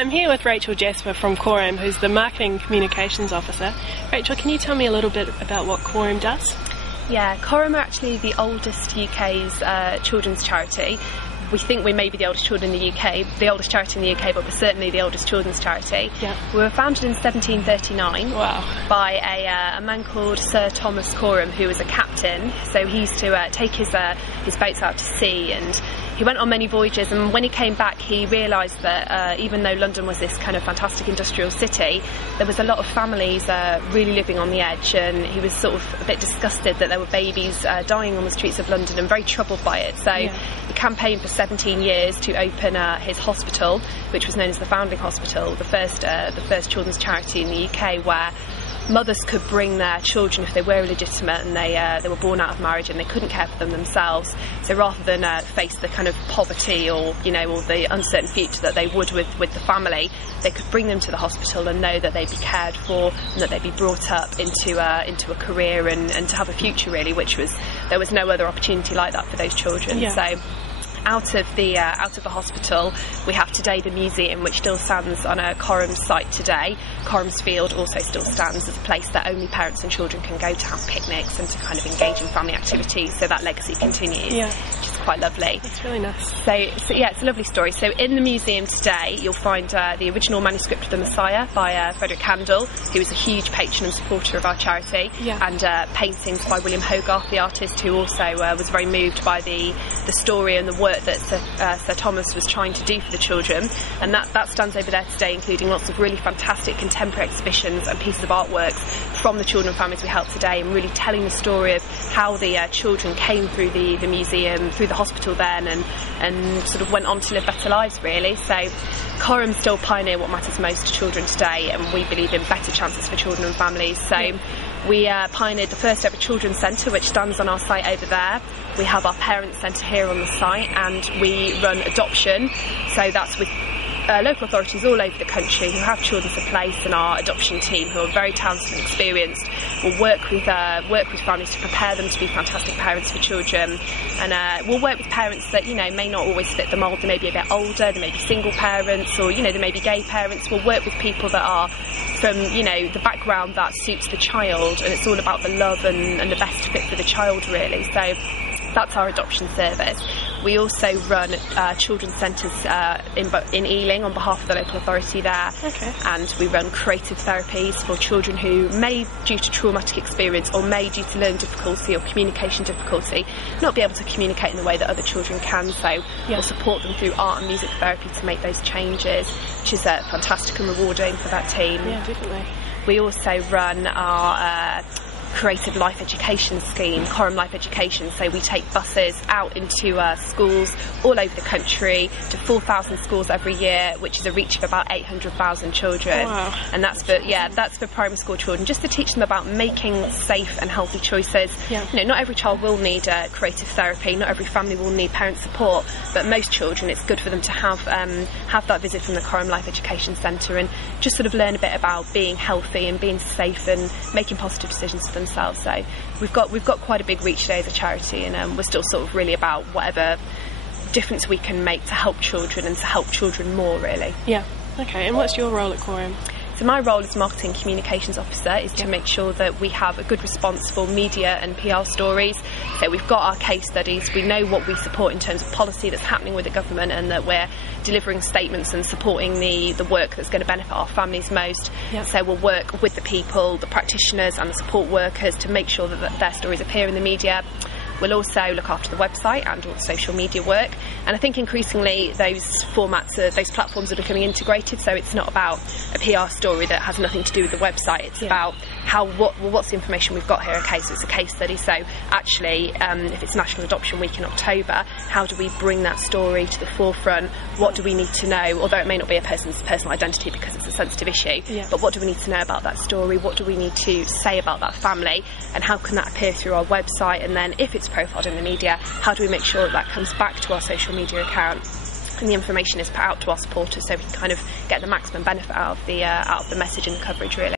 I'm here with Rachel Jasper from Coram, who's the Marketing Communications Officer. Rachel, can you tell me a little bit about what Coram does? Yeah, Coram are actually the oldest UK's children's charity. We think we may be the oldest children in the UK, the oldest charity in the UK, but we're certainly the oldest children's charity. Yeah. We were founded in 1739 by a man called Sir Thomas Coram, who was a captain. So he used to take his boats out to sea, and he went on many voyages. And when he came back, he realised that even though London was this kind of fantastic industrial city, there was a lot of families really living on the edge, and he was sort of a bit disgusted that there were babies dying on the streets of London and very troubled by it. So he campaigned for 17 years to open his hospital, which was known as the Foundling Hospital, the first children's charity in the UK, where mothers could bring their children if they were illegitimate and they were born out of marriage and they couldn't care for them themselves. So rather than face the kind of poverty or the uncertain future that they would with the family, they could bring them to the hospital and know that they'd be cared for and that they'd be brought up into a career and to have a future, really, there was no other opportunity like that for those children. Yeah. So out of the hospital, we have today the museum, which still stands on a Coram site today. Coram's Field also still stands as a place that only parents and children can go to have picnics and to kind of engage in family activities, so that legacy continues, which is quite lovely. It's really nice. So yeah, it's a lovely story. So in the museum today, you'll find the original manuscript of the Messiah by Frederick Handel, who was a huge patron and supporter of our charity, and paintings by William Hogarth, the artist, who also was very moved by the story and the work that Sir Thomas was trying to do for the children, and that stands over there today, including lots of really fantastic contemporary exhibitions and pieces of artworks from the children and families we help today, and really telling the story of how the children came through the museum, through the hospital then, and sort of went on to live better lives, really. So Coram still pioneer what matters most to children today, and we believe in better chances for children and families. So we pioneered the first ever children's centre, which stands on our site over there. We have our parents centre here on the site, and we run adoption, so that's with local authorities all over the country who have children for place, and our adoption team, who are very talented and experienced, will work with families to prepare them to be fantastic parents for children. And we'll work with parents that may not always fit the mould. They may be a bit older, they may be single parents, or they may be gay parents. We'll work with people that are from the background that suits the child, and it's all about the love and the best fit for the child, really. So that's our adoption service. We also run children's centres in Ealing on behalf of the local authority there, and we run creative therapies for children who may, due to traumatic experience or may, due to learning difficulty or communication difficulty, not be able to communicate in the way that other children can. So we'll support them through art and music therapy to make those changes, which is fantastic and rewarding for that team. Yeah, definitely. We also run our creative life education scheme, Coram Life Education. So we take buses out into schools all over the country, to 4,000 schools every year, which is a reach of about 800,000 children. Wow. And that's for primary school children, just to teach them about making safe and healthy choices. Not every child will need creative therapy, not every family will need parent support, but most children, it's good for them to have that visit from the Coram Life Education Centre and just sort of learn a bit about being healthy and being safe and making positive decisions for themselves. So we've got quite a big reach today as a charity, and we're still sort of really about whatever difference we can make to help children and to help children more, really. Yeah. Okay. And what's your role at Coram? So my role as Marketing Communications Officer is to make sure that we have a good response for media and PR stories. So we've got our case studies, we know what we support in terms of policy that's happening with the government, and that we're delivering statements and supporting the work that's going to benefit our families most. So we'll work with the people, the practitioners and the support workers to make sure that their stories appear in the media. We'll also look after the website and all the social media work, and I think increasingly those formats, those platforms are becoming integrated, so it's not about a PR story that has nothing to do with the website, it's about what's the information we've got here. Okay, so it's a case study, so actually if it's National Adoption Week in October, how do we bring that story to the forefront? What do we need to know, although it may not be a person's personal identity because it's a sensitive issue, but what do we need to know about that story? What do we need to say about that family, and how can that appear through our website? And then if it's profiled in the media, how do we make sure that comes back to our social media account and the information is put out to our supporters, so we can kind of get the maximum benefit out of the message and the coverage, really.